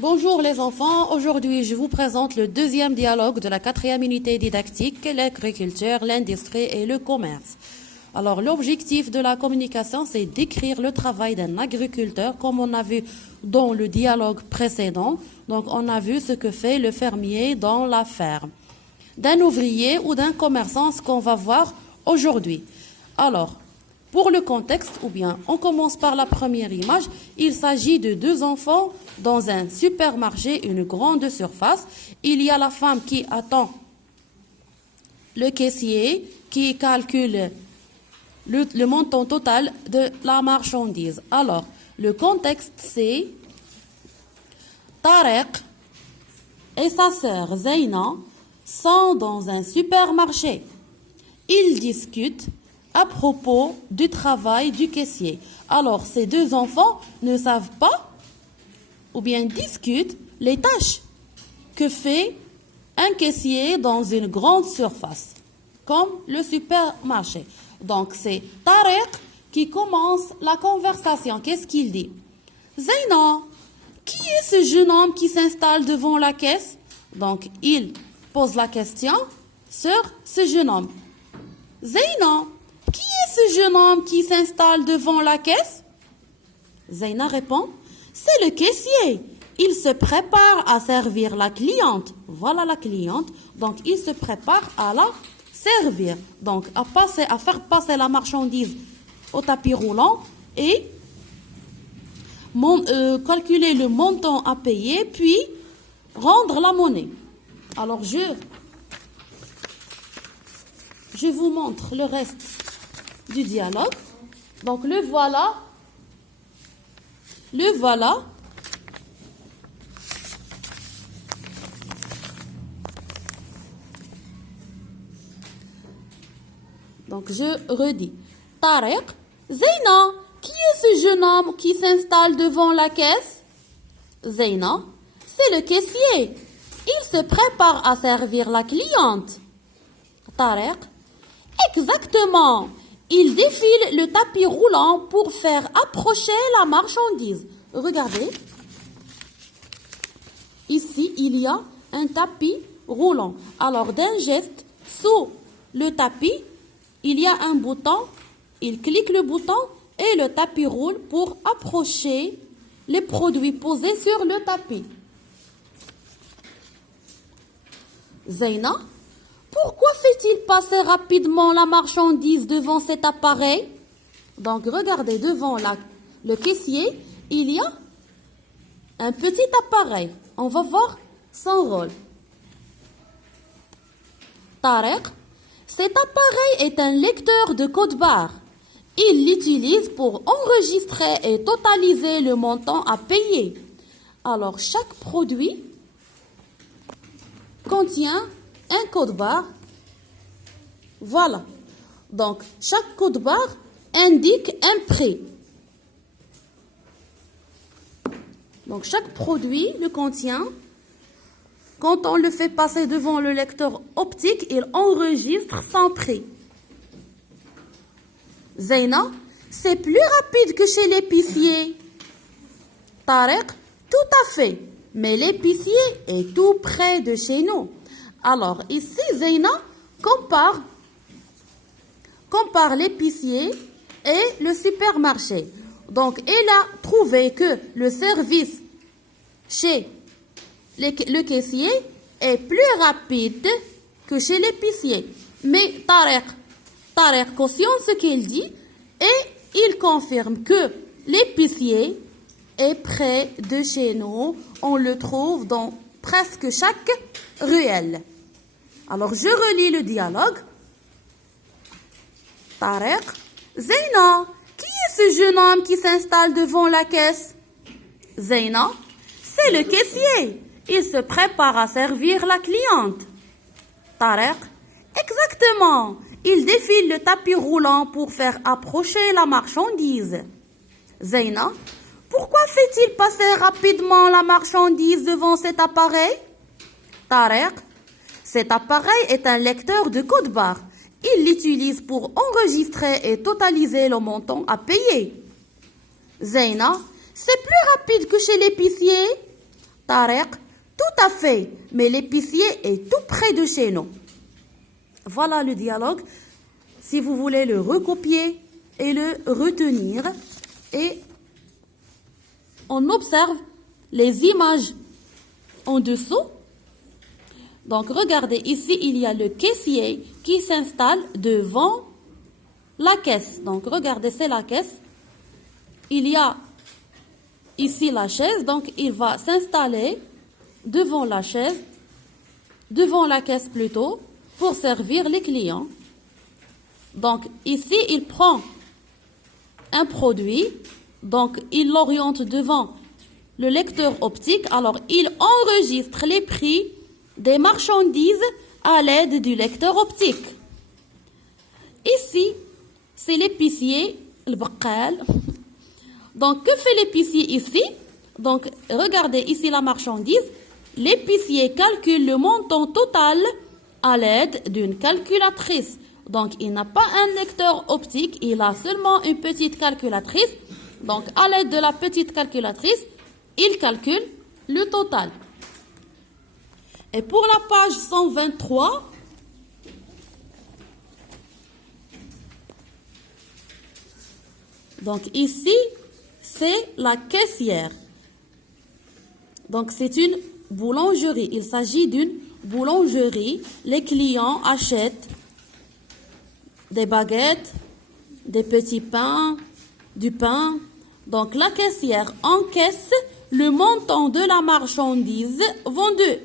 Bonjour les enfants, aujourd'hui je vous présente le deuxième dialogue de la quatrième unité didactique, l'agriculture, l'industrie et le commerce. Alors l'objectif de la communication, c'est d'écrire le travail d'un agriculteur comme on a vu dans le dialogue précédent. Donc on a vu ce que fait le fermier dans la ferme, d'un ouvrier ou d'un commerçant, ce qu'on va voir aujourd'hui. Alors, pour le contexte, ou bien on commence par la première image, il s'agit de deux enfants dans un supermarché, une grande surface. Il y a la femme qui attend le caissier qui calcule le montant total de la marchandise. Alors, le contexte c'est Tarek et sa sœur Zeyna sont dans un supermarché. Ils discutent à propos du travail du caissier. Alors, ces deux enfants ne savent pas ou bien discutent les tâches que fait un caissier dans une grande surface, comme le supermarché. Donc, c'est Tarek qui commence la conversation. Qu'est-ce qu'il dit? Zeyna, qui est ce jeune homme qui s'installe devant la caisse? Donc, il pose la question sur ce jeune homme. Zeyna, qui est ce jeune homme qui s'installe devant la caisse? Zeyna répond, c'est le caissier. Il se prépare à servir la cliente. Voilà la cliente. Donc, il se prépare à la servir. Donc, à faire passer la marchandise au tapis roulant et calculer le montant à payer, puis rendre la monnaie. Alors, je vous montre le reste du dialogue. Donc, le voilà. Donc, je redis. Tarek, Zeyna, qui est ce jeune homme qui s'installe devant la caisse? Zeyna, c'est le caissier. Il se prépare à servir la cliente. Tarek, exactement. Il défile le tapis roulant pour faire approcher la marchandise. Regardez. Ici, il y a un tapis roulant. Alors, d'un geste, sous le tapis, il y a un bouton. Il clique le bouton et le tapis roule pour approcher les produits posés sur le tapis. Zeyna, pourquoi fait-il passer rapidement la marchandise devant cet appareil? Donc, regardez, devant le caissier, il y a un petit appareil. On va voir son rôle. Tarek, cet appareil est un lecteur de code barre. Il l'utilise pour enregistrer et totaliser le montant à payer. Alors, chaque produit contient un code barre. Voilà. Donc, chaque code barre indique un prix. Donc, chaque produit le contient. Quand on le fait passer devant le lecteur optique, il enregistre son prix. Zeyna, c'est plus rapide que chez l'épicier. Tarek, tout à fait. Mais l'épicier est tout près de chez nous. Alors, ici, Zeyna compare l'épicier et le supermarché. Donc, elle a trouvé que le service chez le caissier est plus rapide que chez l'épicier. Mais Tarek cautionne ce qu'il dit et il confirme que l'épicier est près de chez nous. On le trouve dans presque chaque ruelle. Alors, je relis le dialogue. Tarek, Zeyna, qui est ce jeune homme qui s'installe devant la caisse? Zeyna, c'est le caissier. Il se prépare à servir la cliente. Tarek, exactement. Il défile le tapis roulant pour faire approcher la marchandise. Zeyna, pourquoi fait-il passer rapidement la marchandise devant cet appareil? Tarek, cet appareil est un lecteur de code barre. Il l'utilise pour enregistrer et totaliser le montant à payer. Zeyna, c'est plus rapide que chez l'épicier. Tarek, tout à fait, mais l'épicier est tout près de chez nous. Voilà le dialogue. Si vous voulez le recopier et le retenir, et on observe les images en dessous. Donc, regardez, ici, il y a le caissier qui s'installe devant la caisse. Donc, regardez, c'est la caisse. Il y a ici la chaise, donc il va s'installer devant la chaise, devant la caisse plutôt, pour servir les clients. Donc, ici, il prend un produit, donc il l'oriente devant le lecteur optique. Alors, il enregistre les prix des marchandises à l'aide du lecteur optique. Ici, c'est l'épicier, le baqal. Donc, que fait l'épicier ici? Donc, regardez ici la marchandise. L'épicier calcule le montant total à l'aide d'une calculatrice. Donc, il n'a pas un lecteur optique, il a seulement une petite calculatrice. Donc, à l'aide de la petite calculatrice, il calcule le total. Et pour la page 123, donc ici, c'est la caissière. Donc, c'est une boulangerie. Il s'agit d'une boulangerie. Les clients achètent des baguettes, des petits pains, du pain. Donc, la caissière encaisse le montant de la marchandise vendue.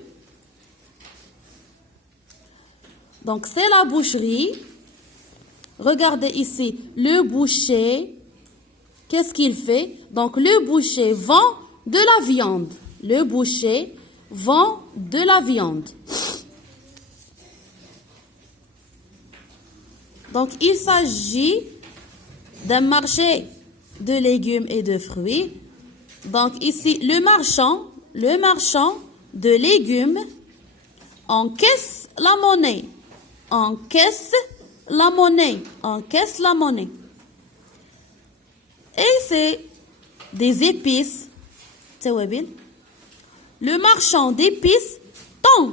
Donc, c'est la boucherie. Regardez ici, le boucher. Qu'est-ce qu'il fait? Donc, le boucher vend de la viande. Le boucher vend de la viande. Donc, il s'agit d'un marché de légumes et de fruits. Donc, ici, le marchand de légumes encaisse la monnaie. Encaisse la monnaie. Encaisse la monnaie. Et c'est des épices. Le marchand d'épices tend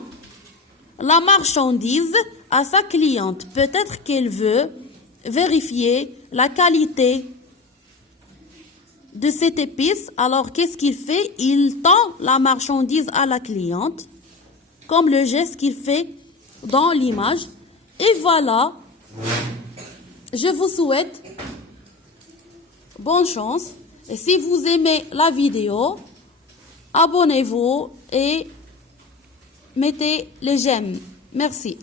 la marchandise à sa cliente. Peut-être qu'elle veut vérifier la qualité de cette épice. Alors, qu'est-ce qu'il fait? Il tend la marchandise à la cliente, comme le geste qu'il fait dans l'image. Et voilà, je vous souhaite bonne chance. Et si vous aimez la vidéo, abonnez-vous et mettez les j'aime. Merci.